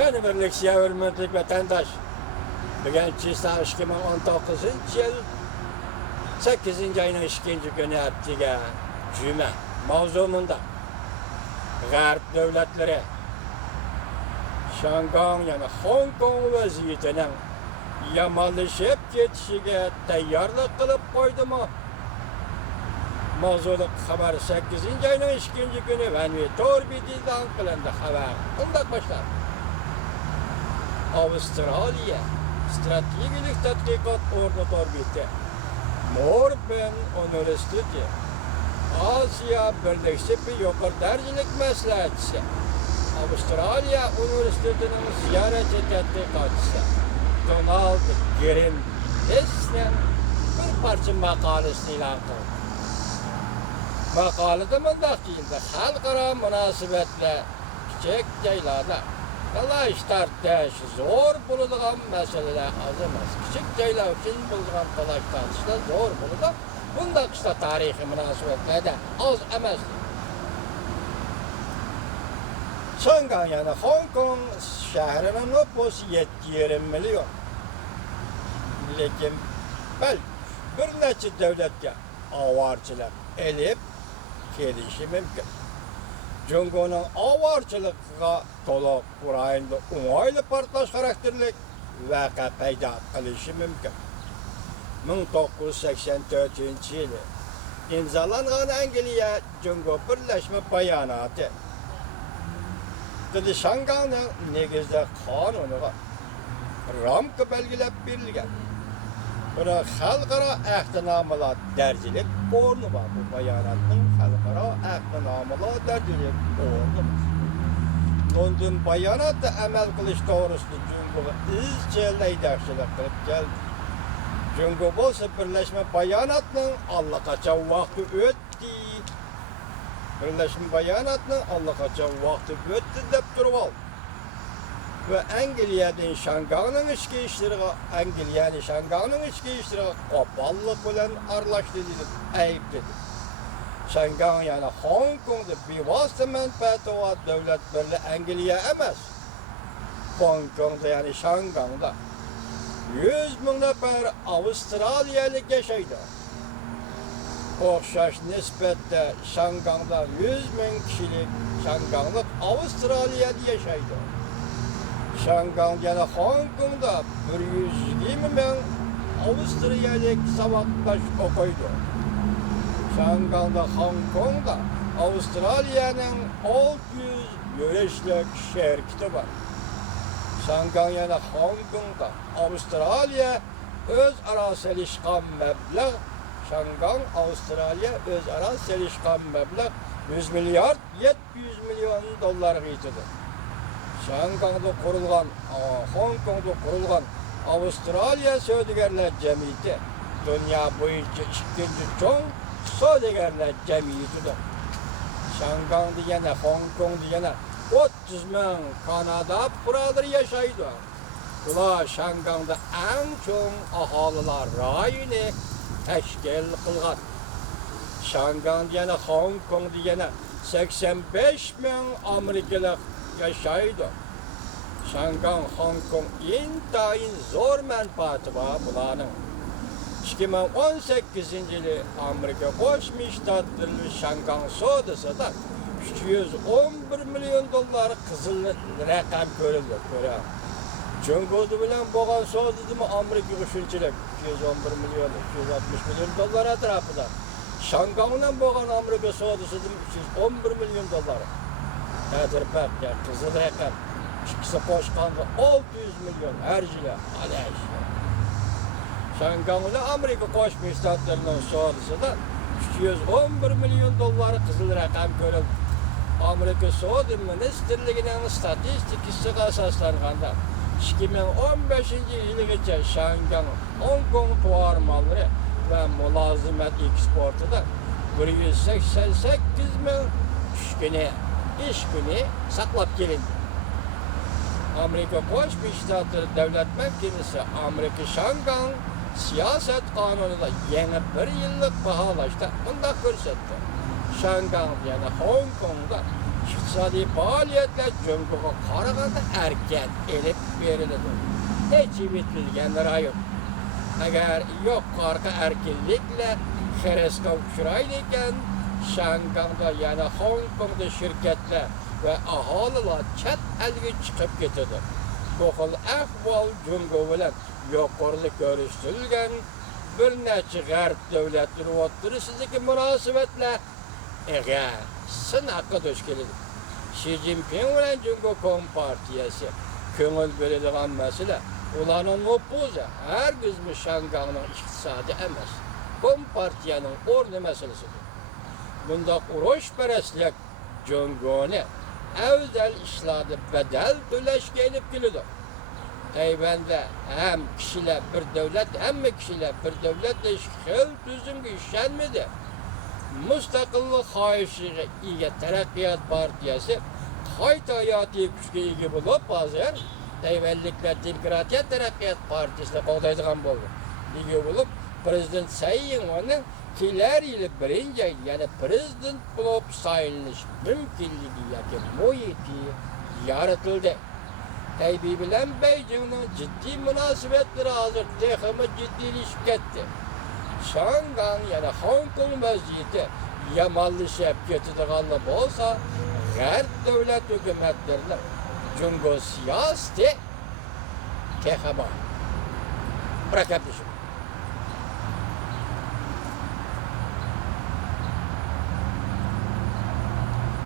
Yani birlik sevilmedik vatandaş. Bugün çizsa 2019 yıl 8. ayının 2. günü haftiga cuma mavzumunda G'arb devletleri Şangay yani Hong Kong vaziyetining yomonlashib ketishiga tayyorlik qilib qo'ydimi? Mavzuliq xabar 8. ayının 2. günü Vanvi Torbid'dan qilindi xabar. Bunday başlar. Avustraliya Stratejik Tadqiqot Orbiti Morben Universiteti Asiya Birleşik bir yuqori darajalik maslahatchisi Avustraliya Universitetining ziyorati tadqiqotchisi Donald Greenpeace'ning bir parcha maqolasini e'lon qildi. Maqolada bunday deyildi: xalqaro munosabatlar kichik joylarda talash tortish zo'r bo'ladigan masalalar oz emas. Kichik joylar uchun bo'lgan talash tortishlar zo'r bo'ladi. Bunday qishda tarixiy munosabatlarda oz emas. Şangay yani Hong Kong şehrinin nüfusu 7,5 milyon. Lekin bir neçe devletke avarçılık elip kelishi mümkün. Jungo'nun avarçılıkka to'liq Ukrainada o'ng'ayli portlash xarakterlik voqea paydo qilishi mumkin. 1984-yili imzolangan Angliya Jungo birlashma bayonoti Shangayning negizida qonuniga ramka belgilab berilgan. Buna xalqaro ahdnomalar darajalik o'rni bor. Bu bayonotning xalqaro ahdnomalar darajalik o'rni bor. London bayonotni amal qilish to'g'risida Jungo'ga izchil yetakchilik qilib keldi. Jungo bo'lsa birlashma bayonotning allaqachon vaqti o'tdi. Birleşme bayonotning allaqachon vaqti o'tdi deb turib oldi. Ve Angliya'dan Şangayning ichki ishlariga qo'pollik bilan aralashdi deb aybladi. Şangay yani Hong Kongda bevosita manfaati va davlat birliği Angliya emas. Hong Kongda yani Şangayda 100 ming nafar Avustraliyalik yashaydi. O'xshash nisbatda Şangayda 100 ming kishilik Şangaylik Avustraliyada yashaydi. Şangay yani Hong Kongda 120 ming Avustraliyalik savoddosh o'qiydi. Şangayda Hong Kongda Avustraliyaning 600 yo'lashlik sherkiti bor. Şangay yani Hong Kongda Avustraliya o'zaro selishgan mablag' Şangay Avustraliya o'zaro selishgan mablag' 100 milyard 700 milyon dollarga yetadi. Şangayda qurilgan, Hong Kongda qurilgan Avustraliya savdogarlar jamiyati dunyo bo'yicha ikkinchi cho'ng savdogarlar jamiyatidir. Şangayda yana Hong Kongda yana 30 ming Kanada fuqarolari yashaydi. Ular Şangayda eng cho'ng aholilar rayoni tashkil qilgan. Şangayda yana Hong Kongda yana 85 ming amerikalik yaşaydı. Şangay, Hong Kong intayin zor menfaati var bularning. 2018 yılı Amerika Birleşmiş Ştatları Şangay savdosida 311 milyon dollar qizil raqam ko'rildi. Jungo bilan bo'lgan savdoda Amerika shunchalik 211 milyon 260 milyon dollar atrofida. Şangay bilan bo'lgan Amerika savdosida 311 milyon dollar. Tadbirkorga qizil raqam ikisi qo'shganda 600 milyon har yili alash. Şangayda Amerika Qo'shma Shtatlarining savdosida 311 milyon dollar qizil raqam ko'rildi. Amerika Savdo Ministerligining statistikasiga asoslanganda 2015 yiligacha Şangay, Hong Kong tovar mollari va mulozimat eksportida 188 ming ish kuni saqlab kelindi. Amerika Qo'shma Shtatlari Davlat Mahkamasi Amerika Şangay siyosat qonunida yana 1 yillik baholashda bunday ko'rsatdi. Şangay yani Hong Kongda iqtisodiy faoliyatlar Jungoga qaraganda erkin elib beriladi. Hech bitilgan rayon. Agar yuqorqi erkinlikla xirasga uchraydi ekan, Shangangda yana Hong Kongda shirkatlar va aholilar chet elga chiqib ketadi. Bu xil ahvol Jungo bilan yuqorida ko'rsatilgan bir necha g'arb davlatlari o'rtasidagi munosabatlar sınaqqa duch keladi. Xi Jinping bilan Jungo Kompartiyasi ko'ngil beradigan masala ularning nüfuzi hargizmi Shangangning iqtisodi emas, Kompartiyaning o'rni masalasidir. Bunda urushparastlik Jungoni avval ishlarda badal to'lashga olib keladi. Tayvanda ham kishilar bir davlat, hamma kishilar bir davlat deyish xil tuzumga ishonmadi. Mustaqillik xohishiga ega Taraqqiyot partiyasi qayta hayotiy kuchga ega bo'lib, hozir Tayvanliklar Demokratiya Taraqqiyot partiyasini qo'llaydigan bo'ldi. Ega bo'lib, prezident Tsai Ing-wenning kelar yili birinchi yana prezident bo'lib saylanish mumkinligi yoki muhiti yaratildi. Taybey bilan Beijingning jiddiy munosabatlari hozir texnik jiddiylashib ketdi. Shangang yana Hong Kong vaziyati yomonlashib ketadigan bo'lsa, g'arb davlat hukumatlarini Jungo siyosati texnik prakatlashib